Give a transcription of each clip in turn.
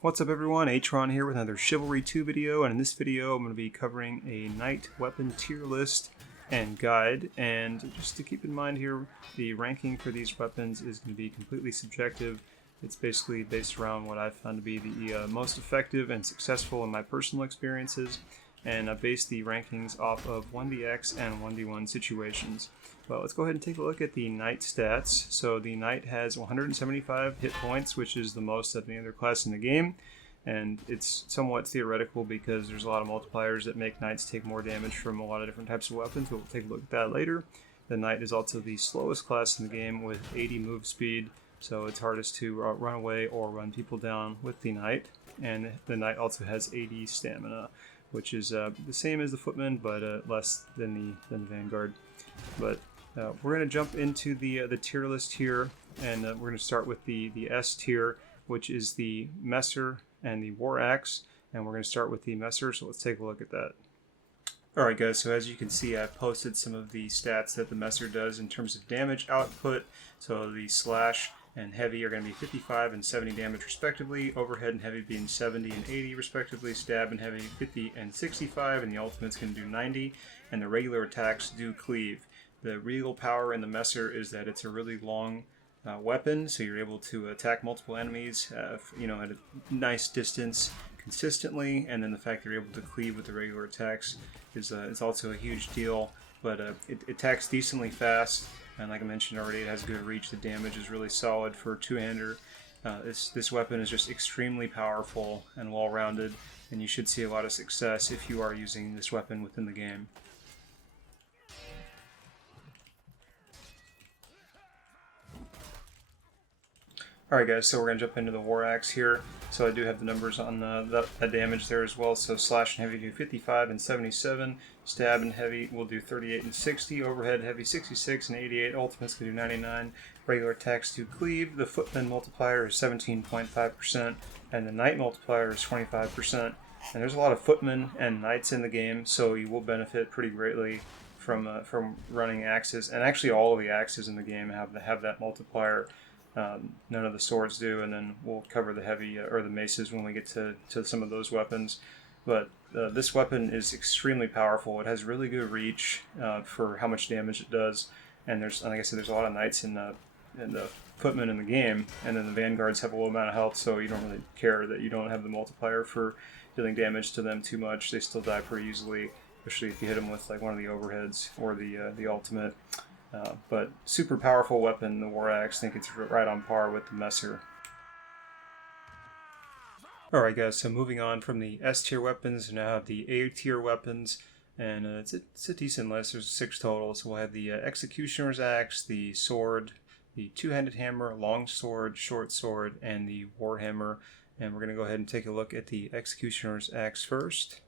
What's up everyone, ATRon here with another Chivalry 2 video, and in this video I'm going to be covering a Knight weapon tier list and guide. And just to keep in mind here, the ranking for these weapons is going to be completely subjective. It's basically based around what I've found to be the most effective and successful in my personal experiences, and I based the rankings off of 1dx and 1d1 situations. Well, let's go ahead and take a look at the Knight stats. So the Knight has 175 hit points, which is the most of any other class in the game. And it's somewhat theoretical because there's a lot of multipliers that make Knights take more damage from a lot of different types of weapons. We'll take a look at that later. The Knight is also the slowest class in the game with 80 move speed, so it's hardest to run away or run people down with the Knight. And the Knight also has 80 stamina, which is the same as the Footman, but less than the Vanguard. But we're going to jump into the tier list here, and we're going to start with the S tier, which is the Messer and the War Axe, and we're going to start with the Messer, so let's take a look at that. Alright guys, so as you can see, I posted some of the stats that the Messer does in terms of damage output. So the slash and heavy are going to be 55 and 70 damage respectively, overhead and heavy being 70 and 80 respectively, stab and heavy 50 and 65, and the ultimate's going to do 90, and the regular attacks do cleave. The real power in the Messer is that it's a really long weapon, so you're able to attack multiple enemies at a nice distance consistently, and then the fact that you're able to cleave with the regular attacks is also a huge deal. But it attacks decently fast, and like I mentioned already, it has good reach. The damage is really solid for a two-hander. This weapon is just extremely powerful and well-rounded, and you should see a lot of success if you are using this weapon within the game. Alright guys, so we're going to jump into the War Axe here. So I do have the numbers on the damage there as well. So slash and heavy do 55 and 77, stab and heavy will do 38 and 60, overhead heavy 66 and 88, ultimates can do 99, regular attacks do cleave, the Footman multiplier is 17.5%, and the Knight multiplier is 25%. And there's a lot of Footmen and Knights in the game, so you will benefit pretty greatly from running axes. And actually all of the axes in the game have that multiplier. None of the swords do, and then we'll cover the heavy or the maces when we get to some of those weapons. But this weapon is extremely powerful. It has really good reach for how much damage it does, and like I said, there's a lot of Knights in the Footmen in the game, and then the Vanguards have a low amount of health, so you don't really care that you don't have the multiplier for dealing damage to them too much. They still die pretty easily, especially if you hit them with like one of the overheads or the ultimate. But super powerful weapon, the War Axe. I think it's right on par with the Messer. Alright guys, so moving on from the S tier weapons, we now have the A tier weapons, and it's a decent list. There's 6 total, so we'll have the Executioner's Axe, the Sword, the Two-Handed Hammer, Long Sword, Short Sword, and the Warhammer. And we're going to go ahead and take a look at the Executioner's Axe first.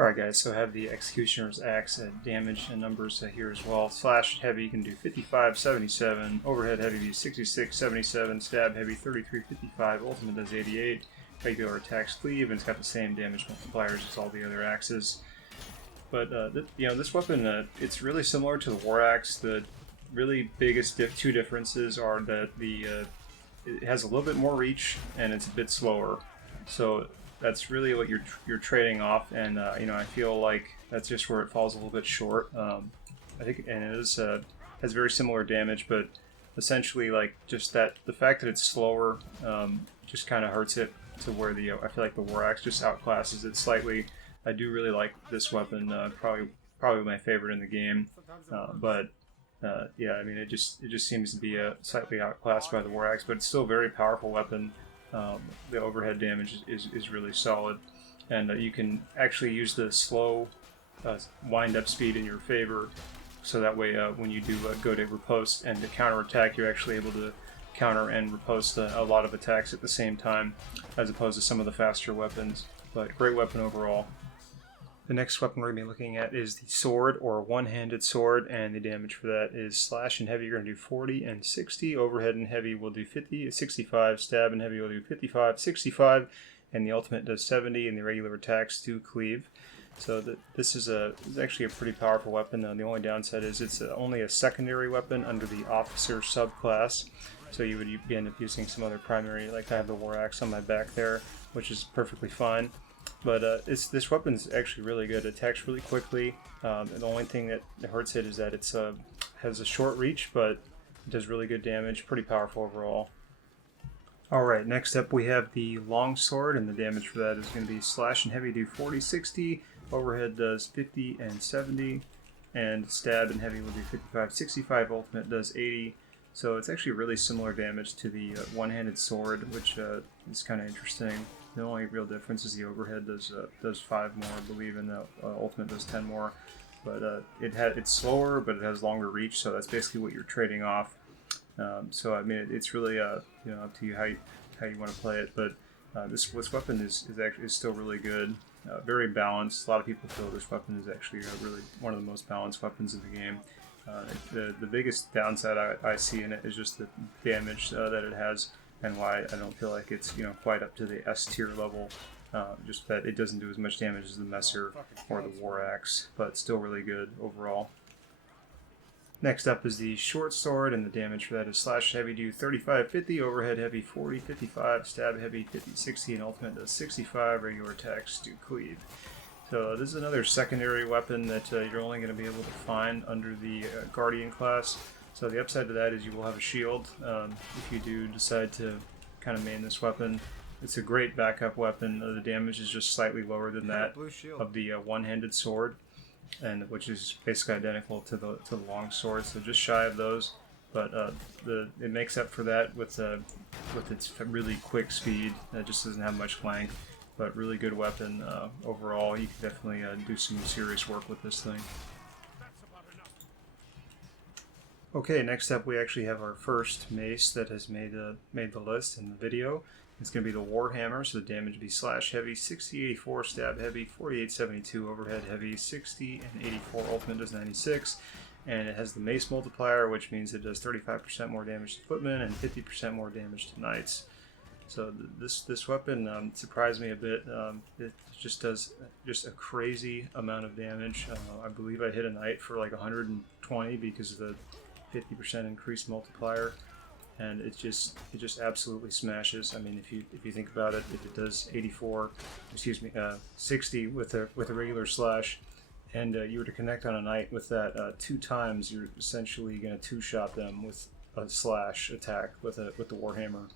Alright guys, so I have the Executioner's Axe damage and numbers here as well. Slash heavy can do 55, 77, overhead heavy do 66, 77, stab heavy 33, 55, ultimate does 88, regular attacks cleave, and it's got the same damage multipliers as all the other axes. But this weapon, it's really similar to the War Axe. The really biggest two differences are that it has a little bit more reach and it's a bit slower. So that's really what you're trading off, and I feel like that's just where it falls a little bit short. I think, and it has very similar damage, but essentially like just the fact that it's slower just kind of hurts it to where I feel like the War Axe just outclasses it slightly. I do really like this weapon, probably my favorite in the game, yeah, I mean it just seems to be slightly outclassed by the War Axe, but it's still a very powerful weapon. The overhead damage is really solid, and you can actually use the slow wind-up speed in your favor, so that way when you do go to riposte and to counter-attack, you're actually able to counter and riposte a lot of attacks at the same time, as opposed to some of the faster weapons. But great weapon overall. The next weapon we're going to be looking at is the Sword, or One-Handed Sword, and the damage for that is slash and heavy, you're going to do 40 and 60, overhead and heavy will do 50, 65, stab and heavy will do 55, 65, and the ultimate does 70, and the regular attacks do cleave. So this is actually a pretty powerful weapon. The only downside is it's only a secondary weapon under the Officer subclass, so you would end up using some other primary, like I have the War Axe on my back there. which is perfectly fine. But this weapon's actually really good. It attacks really quickly. And the only thing that hurts it is that it's has a short reach, but it does really good damage. Pretty powerful overall. Alright, next up we have the longsword, and the damage for that is going to be slash and heavy do 40, 60, overhead does 50 and 70, and stab and heavy will do 55, 65, ultimate does 80. So it's actually really similar damage to the one-handed sword, which is kind of interesting. The only real difference is the overhead does 5 more, I believe, and the ultimate does 10 more. But it's slower, but it has longer reach, so that's basically what you're trading off. So I mean, it's really up to you how you want to play it. But this weapon is still really good, very balanced. A lot of people feel this weapon is actually really one of the most balanced weapons in the game. The biggest downside I see in it is just the damage that it has, and why I don't feel like it's quite up to the S tier level. Just that it doesn't do as much damage as the Messer or the War Axe, but still really good overall. Next up is the short sword, and the damage for that is slash heavy do 35, 50, overhead heavy 40, 55, stab heavy 50, 60, and ultimate does 65. Regular attacks do cleave. So this is another secondary weapon that you're only going to be able to find under the Guardian class. So the upside to that is you will have a shield if you do decide to kind of main this weapon. It's a great backup weapon. The damage is just slightly lower than that of the one-handed sword, and which is basically identical to the long sword, so just shy of those. But it makes up for that with its really quick speed. It just doesn't have much length, but really good weapon overall. You can definitely do some serious work with this thing. Okay, next up we actually have our first mace that has made the list in the video. It's going to be the Warhammer, so the damage would be slash heavy 60, 84, stab heavy 48, 72, overhead heavy 60, and 84, ultimate does 96. And it has the Mace multiplier, which means it does 35% more damage to footmen and 50% more damage to knights. So this weapon surprised me a bit. It just does a crazy amount of damage. I believe I hit a knight for like 120 because of the 50% increased multiplier. And it just absolutely smashes. I mean, if you think about it, if it does 60 with a regular slash, and you were to connect on a knight with that 2 times, you're essentially going to 2-shot them with a slash attack with the Warhammer.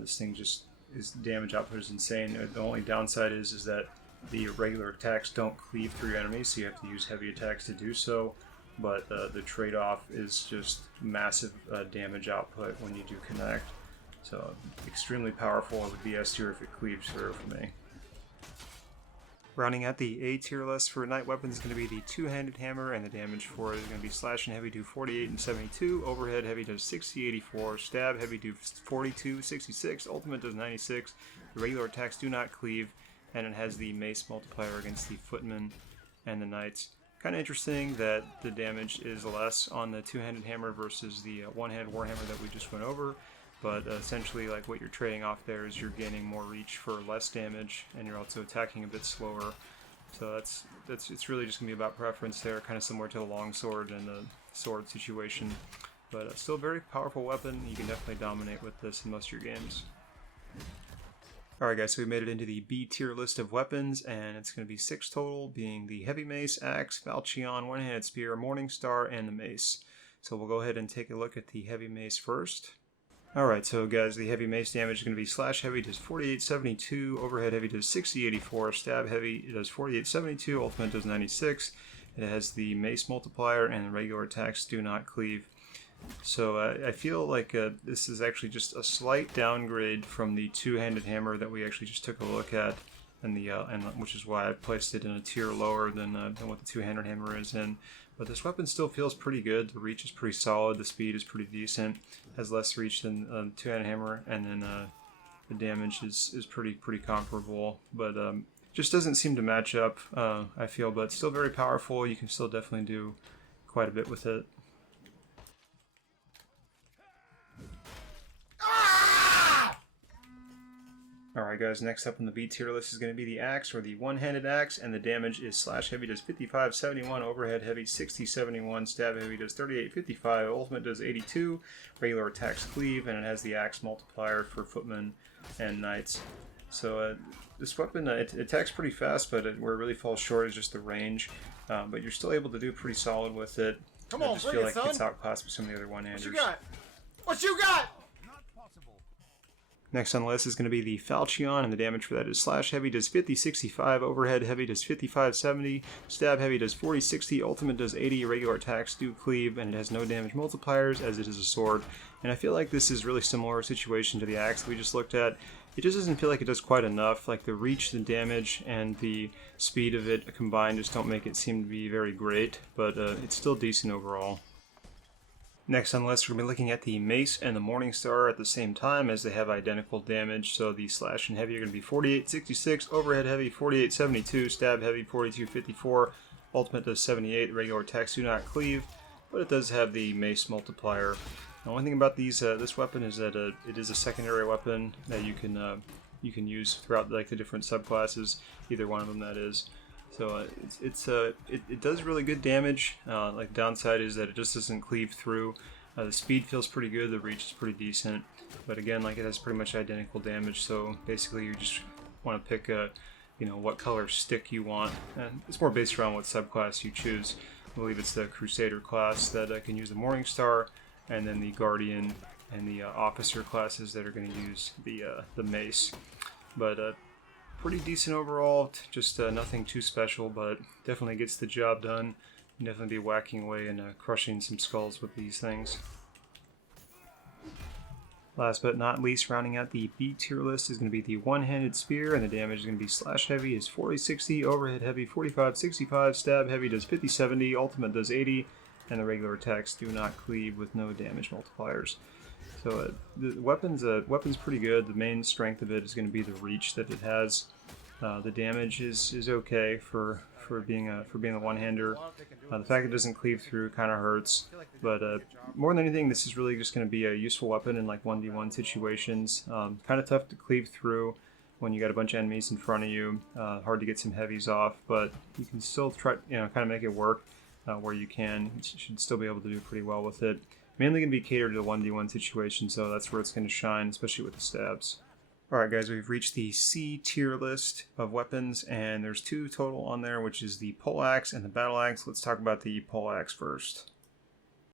This thing is damage output is insane. The only downside is that the regular attacks don't cleave through your enemies, so you have to use heavy attacks to do so. But the trade-off is just massive damage output when you do connect. So extremely powerful. It would be S tier if it cleaves through for me. Rounding out the A tier list for night weapons is going to be the Two-Handed Hammer, and the damage for it is going to be slash and heavy do 48 and 72, overhead heavy does 60, 84, stab heavy do 42, 66, ultimate does 96, the regular attacks do not cleave, and it has the Mace multiplier against the footmen and the knights. Kind of interesting that the damage is less on the Two-Handed Hammer versus the one-handed Warhammer that we just went over, but essentially like what you're trading off there is you're gaining more reach for less damage, and you're also attacking a bit slower. So it's really just going to be about preference there, kind of similar to the longsword and the sword situation, but still a very powerful weapon. You can definitely dominate with this in most of your games. Alright guys, so we made it into the B tier list of weapons, and it's going to be 6 total, being the Heavy Mace, Axe, Falchion, One-Handed Sphere, Morningstar, and the Mace. So we'll go ahead and take a look at the Heavy Mace first. Alright, so guys, the Heavy Mace damage is going to be slash heavy does 48, 72, overhead heavy does 60, 84, stab heavy it does 48, 72, ultimate does 96. It has the Mace multiplier, and the regular attacks do not cleave. So I feel like this is actually just a slight downgrade from the Two-Handed Hammer that we actually just took a look at, and which is why I placed it in a tier lower than what the Two-Handed Hammer is in. But this weapon still feels pretty good. The reach is pretty solid. The speed is pretty decent. Has less reach than Two-Handed Hammer, and then the damage is pretty comparable. But just doesn't seem to match up, I feel. But still very powerful. You can still definitely do quite a bit with it. Alright guys, next up on the B tier list is going to be the Axe, or the One-Handed Axe, and the damage is slash heavy does 55, 71, overhead heavy 60, 71, stab heavy does 38, 55, ultimate does 82, regular attacks cleave, and it has the Axe multiplier for footmen and knights. So this weapon, it attacks pretty fast, but where it really falls short is just the range. But you're still able to do pretty solid with it. Come on, I just feel like it's outclassed with some of the other one-handers. What you got? What you got? Next on the list is going to be the Falchion, and the damage for that is slash heavy does 50-65, overhead heavy does 55-70, stab heavy does 40-60, ultimate does 80, regular attacks do cleave, and it has no damage multipliers as it is a sword. And I feel like this is really similar situation to the axe that we just looked at. It just doesn't feel like it does quite enough. Like the reach, the damage, and the speed of it combined just don't make it seem to be very great, but it's still decent overall. Next on the list, we're going to be looking at the Mace and the Morningstar at the same time, as they have identical damage. So the slash and heavy are going to be 48-66, overhead heavy 48-72, stab heavy 42-54, ultimate does 78, regular attacks do not cleave, but it does have the Mace multiplier. Now, one thing about this weapon is that it is a secondary weapon that you can use throughout like the different subclasses, either one of them that is. So it does really good damage. Like the downside is that it just doesn't cleave through. The speed feels pretty good. The reach is pretty decent. But again, like it has pretty much identical damage. So basically, you just want to pick what color stick you want. And it's more based around what subclass you choose. I believe it's the Crusader class that can use the Morningstar, and then the Guardian and the Officer classes that are going to use the Mace. But pretty decent overall, just nothing too special, but definitely gets the job done. You definitely be whacking away and crushing some skulls with these things. Last but not least, rounding out the B tier list is going to be the One-Handed Sphere, and the damage is going to be slash heavy is 40-60, overhead heavy 45-65, stab heavy does 50-70, ultimate does 80, and the regular attacks do not cleave with no damage multipliers. So the weapon's pretty good. The main strength of it is going to be the reach that it has. The damage is okay for being the one-hander. The fact it doesn't cleave through kind of hurts, but more than anything, this is really just going to be a useful weapon in like 1v1 situations. Kind of tough to cleave through when you got a bunch of enemies in front of you. Hard to get some heavies off, but you can still try, kind of make it work where you can. You should still be able to do pretty well with it. Mainly going to be catered to the 1v1 situation, so that's where it's going to shine, especially with the stabs. Alright guys, we've reached the C tier list of weapons, and there's two total on there, which is the poleaxe and the battle axe. Let's talk about the poleaxe first.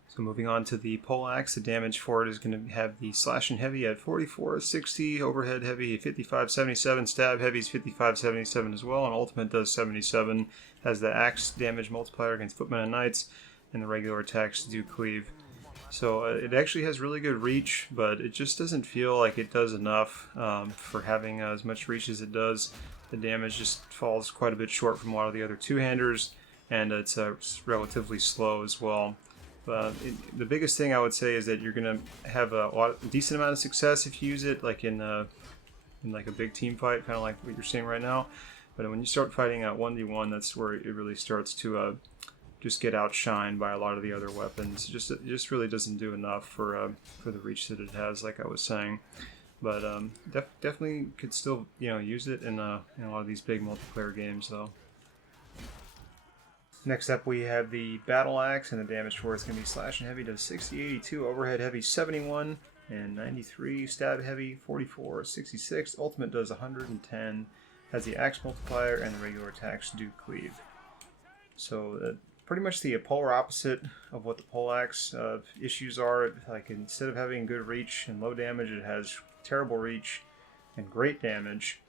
So moving on to the poleaxe, the damage for it is going to have the slash and heavy at 44-60, overhead heavy 55-77, stab heavy is 55-77 as well, and ultimate does 77. Has the axe damage multiplier against footmen and knights, and the regular attacks do cleave. So it actually has really good reach, but it just doesn't feel like it does enough for having as much reach as it does. The damage just falls quite a bit short from a lot of the other two-handers, and it's relatively slow as well. The biggest thing I would say is that you're going to have a decent amount of success if you use it, like in like a big team fight, kind of like what you're seeing right now. But when you start fighting at 1v1, that's where it really starts to just get outshined by a lot of the other weapons. It just really doesn't do enough for the reach that it has, like I was saying. But definitely could still use it in a lot of these big multiplayer games though. Next up we have the battle axe, and the damage for it's going to be slash and heavy does 60-82, overhead heavy 71 and 93, stab heavy 44-66, ultimate does 110, has the axe multiplier, and the regular attacks do cleave. So pretty much the polar opposite of what the poleaxe issues are. Like instead of having good reach and low damage, it has terrible reach and great damage,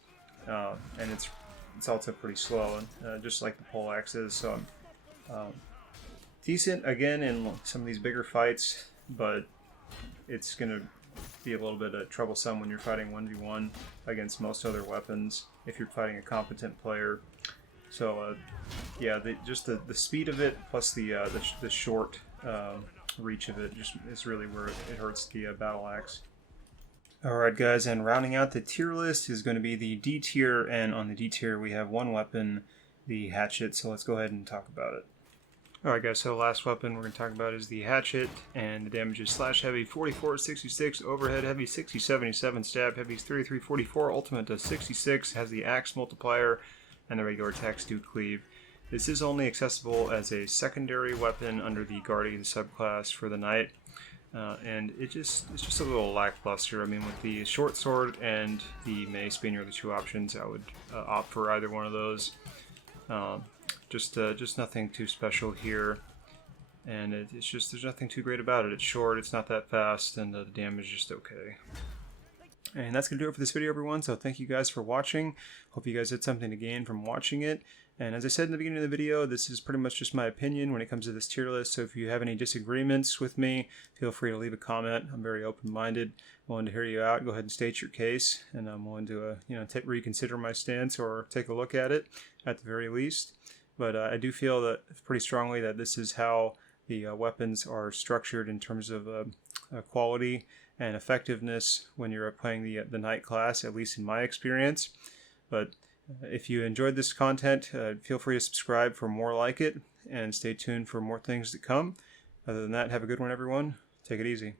and it's also pretty slow, just like the poleaxe is. So decent again in some of these bigger fights, but it's going to be a little bit troublesome when you're fighting 1v1 against most other weapons if you're fighting a competent player. So yeah, just the speed of it plus the short reach of it just is really where it hurts the battle axe. Alright guys, and rounding out the tier list is going to be the D tier, and on the D tier we have one weapon, the Hatchet, so let's go ahead and talk about it. Alright guys, so the last weapon we're going to talk about is the Hatchet, and the damage is slash heavy 44-66, overhead heavy 60-77, stab heavy is 33-44, ultimate does 66, has the axe multiplier, and the regular attacks do cleave. This is only accessible as a secondary weapon under the Guardian subclass for the knight. and it's just a little lackluster. I mean, with the short sword and the mace being your other two options, I would opt for either one of those. Just nothing too special here, and it's just there's nothing too great about it. It's short, it's not that fast, and the damage is just okay. And that's going to do it for this video, everyone. So thank you guys for watching. Hope you guys had something to gain from watching it. And as I said in the beginning of the video, this is pretty much just my opinion when it comes to this tier list. So if you have any disagreements with me, feel free to leave a comment. I'm very open-minded, willing to hear you out. Go ahead and state your case, and I'm willing to reconsider my stance or take a look at it at the very least. But I do feel that pretty strongly that this is how the weapons are structured in terms of quality and effectiveness when you're playing the Knight class, at least in my experience. But if you enjoyed this content, feel free to subscribe for more like it, and stay tuned for more things to come. Other than that, have a good one, everyone. Take it easy.